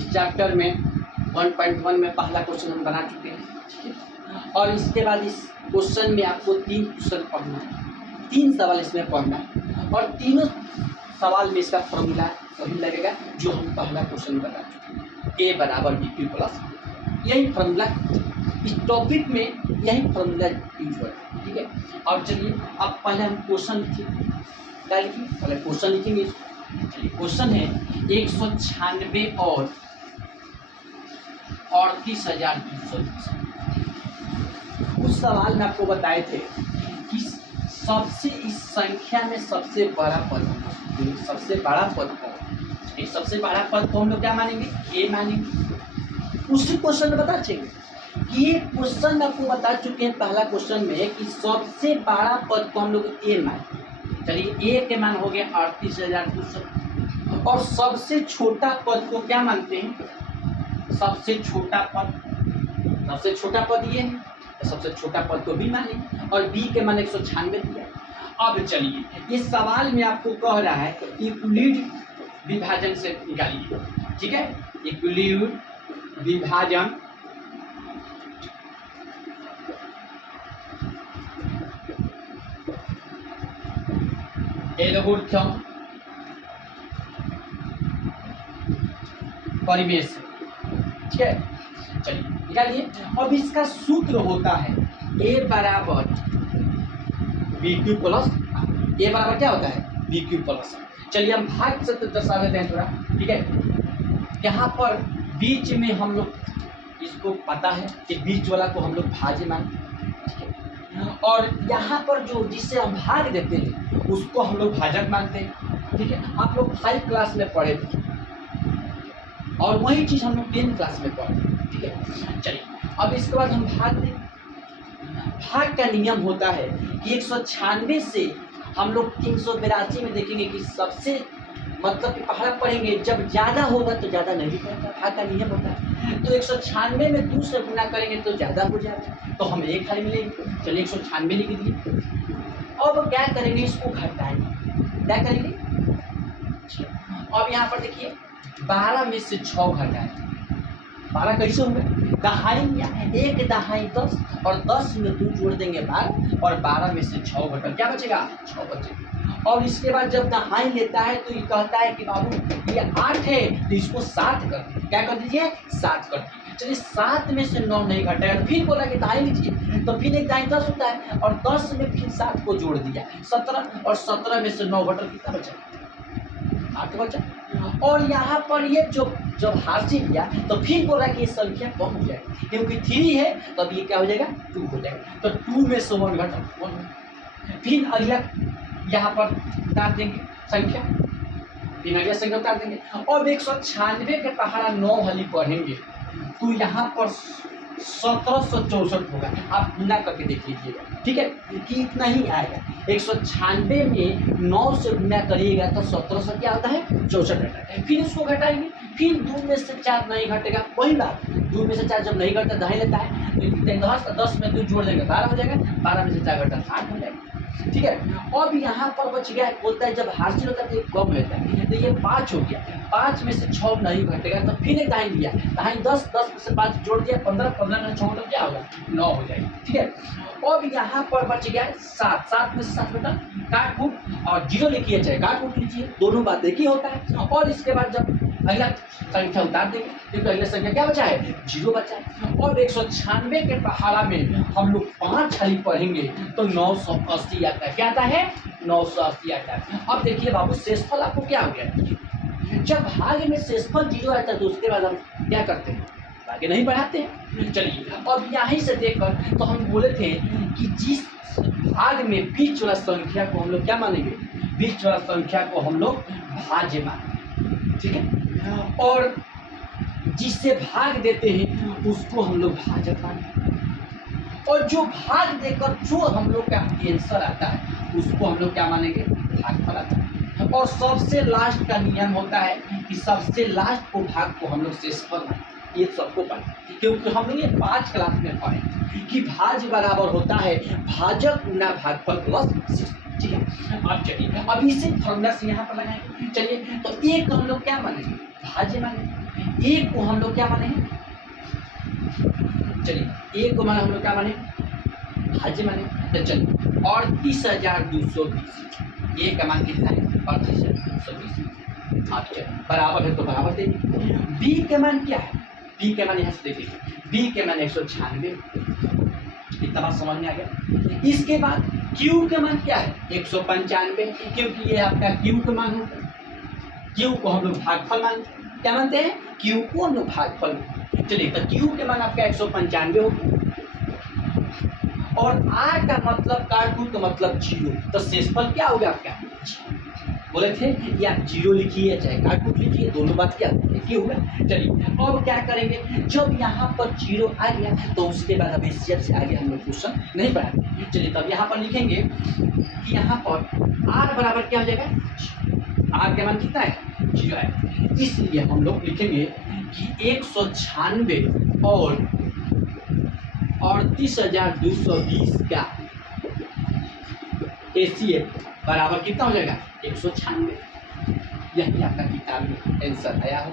इस चैप्टर में 1.1 में पहला क्वेश्चन हम बना चुके हैं, ठीक है। और इसके बाद इस क्वेश्चन में आपको 3 क्वेश्चन पढ़ना है, 3 सवाल इसमें पढ़ना है और तीनों सवाल में इसका फॉर्मूला वही लगेगा जो हम पहला क्वेश्चन बता चुके हैं, ए बराबर बी क्यू प्लस। यही फॉर्मूला इस टॉपिक में, यही फॉर्मूला यूज होगा, ठीक है। और चलिए अब पहले हम क्वेश्चन लिखिए, क्या लिखिए, पहले क्वेश्चन लिखेंगे। चलिए क्वेश्चन है 196 और 38,220। उस सवाल में आपको बताए थे कि सबसे इस संख्या में सबसे बड़ा पद, सबसे बड़ा पद कौन, ये सबसे बड़ा पद को हम लोग क्या मानेंगे, ए मानेंगे। उसी क्वेश्चन में बता चुके कि ये क्वेश्चन आपको बता चुके हैं पहला क्वेश्चन में कि सबसे बड़ा पद को हम लोग ए माने। चलिए ए के मान हो गया 38,200 और सबसे छोटा पद को क्या मानते हैं, सबसे छोटा पद, सबसे छोटा पद ये है, तो सबसे छोटा पद को भी माने और बी के मान 196 दिया। अब चलिए इस सवाल में आपको कह रहा है यूक्लिड विभाजन से निकालिए, ठीक है। यूक्लिड विभाजन एल्गोरिथम परिवेश, ठीक है। चलिए निकालिए। अब इसका सूत्र होता है ए बराबर बी क्यू प्लस, ए बराबर क्या होता है, बी क्यू प्लस। चलिए हम भाग से दर्शा देते हैं थोड़ा, ठीक है। यहाँ पर बीच में हम लोग इसको पता है कि बीच वाला को हम लोग भाज्य मानते हैं, ठीक है। और यहाँ पर जो जिससे हम भाग देते हैं उसको हम लोग भाजक मानते हैं, ठीक है। आप लोग 5 क्लास में पढ़े थे और वही चीज़ हम लोग 10 क्लास में पढ़े, ठीक है। चलिए अब इसके बाद हम भाग दें। भाग का नियम होता है कि 196 से हम लोग 382 में देखेंगे कि सबसे मतलब कि पहला पढ़ेंगे जब ज़्यादा होगा तो ज़्यादा नहीं करता, भाग का नियम होता है। तो 196 में 2 से गुना करेंगे तो ज़्यादा हो जाता है, तो हम एक खाली मिलेंगे। चलिए 196 लिख दिए। अब क्या करेंगे, इसको घटाएंगे, क्या करेंगे। अब यहाँ पर देखिए 12 में से 6 घटाएंगे, 12 कैसे होंगे, दहाई, एक दहाई 10 और 10 में 2 जोड़ देंगे 12 और 12 में से 6 घटा क्या बचेगा, 6 बचेगा। और इसके बाद जब दहाई लेता है तो ये कहता है कि बाबू ये 8 है तो इसको 7 कर दीजिए, क्या कर दीजिए, 7 कर दीजिए। चलिए 7 में से 9 नहीं घटाया तो फिर बोला कि दहाई लीजिए, तो फिर एक दहाई 10 होता है और 10 में फिर 7 को जोड़ दिया 17 और 17 में से 9 घटा कितना बचा, 8 बचा। और यहाँ पर ये जब हासिल किया तो फिर बोला कि ये संख्या कम हो जाएगी क्योंकि 3 है तो अब ये क्या हो जाएगा, 2 हो जाएगा। तो 2 में से 1 घटा 1, फिर अगला यहाँ पर उतार देंगे संख्या, फिर अगला संख्या उतार देंगे। और 196 के पहाड़ा 9 वाली पढ़ेंगे तो यहाँ पर 1764 होगा। आप गुना करके देख लीजिएगा, ठीक है, कि इतना ही आएगा। 196 में 9 से गुना करिएगा तो 1700 क्या होता है, 64 घटा है। फिर उसको घटाएंगे, फिर 2 में से 4 नहीं घटेगा, वही बात 2 में से 4 जब नहीं घटता दहाई लेता है तो 10 में 2 जोड़ देंगे 12 हो जाएगा, 12 में से 4 घटा 8 हो जाएगा, ठीक है। अब यहाँ पर बच गया, बोलता है जब हासिल होता है तो ये कम रहता है, तो ये 5 हो गया, 5 में से 6 नहीं घटेगा तो फिर एक दहाई लिया, दहाई 10 में से 5 जोड़ दिया 15 में 6 क्या होगा, 9 हो जाएगा, ठीक है। अब यहाँ पर बच गया 7 में से 7 बेटा काट कूट और 0 लिखिए चाहे काट कूट लीजिए, दोनों बात एक ही होता है। और इसके बाद जब अगला संख्या उतार देंगे क्योंकि अगला संख्या क्या बचा है, 0 बचा है। और 196 के पहाड़ा में हम लोग 5 खाली पढ़ेंगे तो 980 आता है, क्या आता है, 980 आता है। अब देखिए बाबू शेषफल आपको क्या हो गया, जब भाग में शेषफल 0 आता है तो उसके बाद हम क्या करते हैं, आगे नहीं बढ़ाते हैं। चलिए अब यहीं से देखकर तो हम बोले थे कि जिस भाग में बीच वाला संख्या को हम लोग क्या मानेंगे, बीच वाला संख्या को हम लोग भाज्य मानेंगे, ठीक है। और जिससे भाग देते हैं उसको हम लोग भाजक मानेंगे और जो भाग देकर जो हम लोग का आंसर आता है उसको हम लोग क्या मानेंगे, भागफल आता है। और सबसे लास्ट का नियम होता है कि सबसे लास्ट को भाग को हम लोग शेषफल मानेंगे, ये सबको पढ़ा क्योंकि हम लोग ये 5 क्लास में पढ़े कि भाज्य बराबर होता है भाजक गुना भागफल प्लस 6, ठीक है। अब चलिए अब इसी फॉर्मूला से यहाँ पर लगाएंगे। चलिए तो एक हम लोग क्या मानेंगे, भाज्य मानेंगे, एक को हम लोग क्या माने, चलिए एक को माने हम लोग क्या माने, भाज्य माने। तो चलिए 38,220, ए का मान कितना है 38,220। आप चलिए बराबर है तो बराबर देंगे। बी का मान क्या है, बी का मान यहाँ से देखिए, बी के मान 196, इतना बात समझ में आ गया। इसके बाद क्यू का मान क्या है 195, क्योंकि ये आपका क्यू का मान होगा। क्यू को हम लोग भागफल मानते हैं, क्या मानते हैं, क्यू को हम लोग भागफल। चलिए तो क्यू के मान आपका 195 होगा, और आर का मतलब काटू तो मतलब जीरो, तो शेषफल क्या होगा आपका, बोले थे कि आप जीरो लिखिए चाहे काटू लिखिए, दोनों बात क्या क्यों होगा। चलिए अब क्या करेंगे, जब यहाँ पर जीरो आ गया तो उसके बाद अब एशियत से आगे हम लोग क्वेश्चन नहीं पढ़ाते। चलिए तब यहाँ पर लिखेंगे कि यहाँ पर आर बराबर क्या हो जाएगा, आर का मान कितना है, जीरो है, इसलिए हम लोग लिखेंगे कि 196 और 38,220 का एसीएफ बराबर कितना हो जाएगा 196। यही आपका किताब में आंसर आया हो।